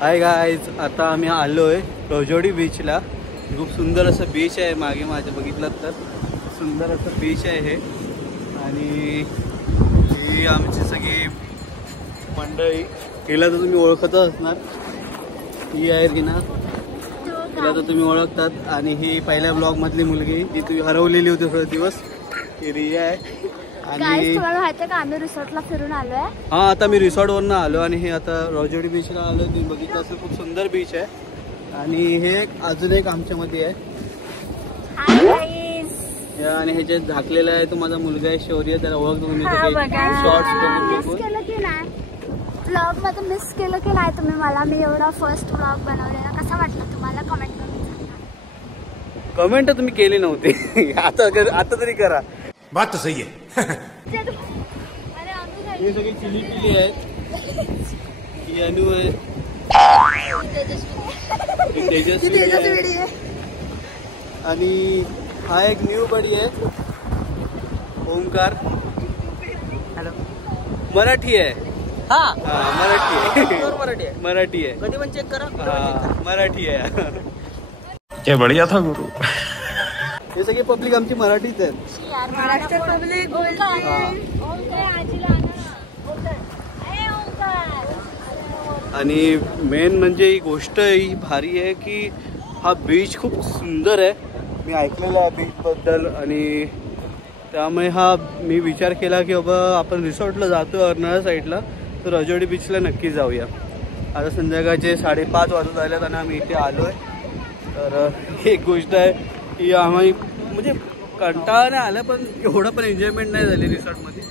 Hi guys, आता आम्ही आलोय रोजोडी बीचला। खूप सुंदर असं बीच आहे, मागे माझ्या बघितलं तर सुंदर असं बीच आहे हे। आणि ही आमची सगळी मंडळी, हिला तर तुम्ही ओळखतच असणार, ही आहे रीना, हिला तर तुम्ही ओळखतात। आणि ही पहिल्या ब्लॉग मधली मुलगी जी तुम्ही हरवलेली होती थोडे दिवस, ही रिया आहे। आणि तुम्हाला माहिती आहे का, आम्ही रिसॉर्टला फिरून आलोय। हा, आता मी रिसॉर्ट वरनं आलो आणि हे आता रोजोडी बीचला आलो। तुम्ही बघितलं असेल, खूप सुंदर बीच आहे। आणि हे अजून एक आमच्यामध्ये आहे, आणि हे जे झाकलेलं आहे तो माझा मुलगा आहे शौर्य, त्याला ओळखतो तुम्ही शॉर्ट्स बघून केलं की नाही, ब्लॉग मध्ये मिस केलं की नाही तुम्ही मला? मी एवढा फर्स्ट ब्लॉग बनवलेला, कसा वाटला तुम्हाला? कमेंट करून सांगा। कमेंट तुम्ही केली नव्हती, आता तरी करा। बात तो सही है। हे सगळे चिली पिली आहेत, ही अनु आहे, तेजस्वी आहे, आणि हा एक न्यू बडी आहे ओमकार। हॅलो, मराठी आहे। हा, मराठी आहे, मराठी आहे, कधी पण चेक करा, मराठी आहे। क्या बढ़िया था गुरु। हे सगळे पब्लिक आमची मराठीच आहेत। महाराष्ट्र पब्लिक आणि मेन म्हणजे ही गोष्ट ही भारी आहे की हा बीच खूप सुंदर आहे। मी ऐकलेलं आहे बीच बद्दल, आणि त्यामुळे हा मी विचार केला की बाबा आपण रिसॉर्टला जातो अर्नाळा साईडला, तर रोजोडी बीचला नक्की जाऊया। आता संध्याकाळचे 5:30 वाजत आल्यात आणि आम्ही इथे आलो आहे। तर एक गोष्ट आहे की आम्ही म्हणजे कंटाळा नाही आला, पण एवढं पण एन्जॉयमेंट नाही झाली रिसॉर्टमध्ये।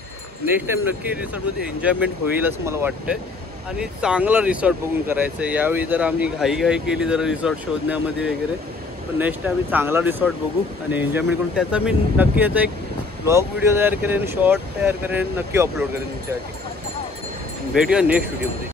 नेक्स्ट टाइम नक्की रिसॉर्टमध्ये एन्जॉयमेंट होईल असं मला वाटतंय, आणि चांगला रिसॉर्ट बघून करायचं आहे। यावेळी जर आम्ही घाई केली जरा रिसॉर्ट शोधण्यामध्ये वगैरे, पण नेक्स्ट टाइम आम्ही चांगला रिसॉर्ट बघू आणि एन्जॉयमेंट करून त्याचा मी नक्की याचा एक ब्लॉग व्हिडिओ तयार करेन, शॉर्ट तयार करेन, नक्की अपलोड करेन तुमच्यासाठी। भेटूया नेक्स्ट व्हिडिओमध्ये।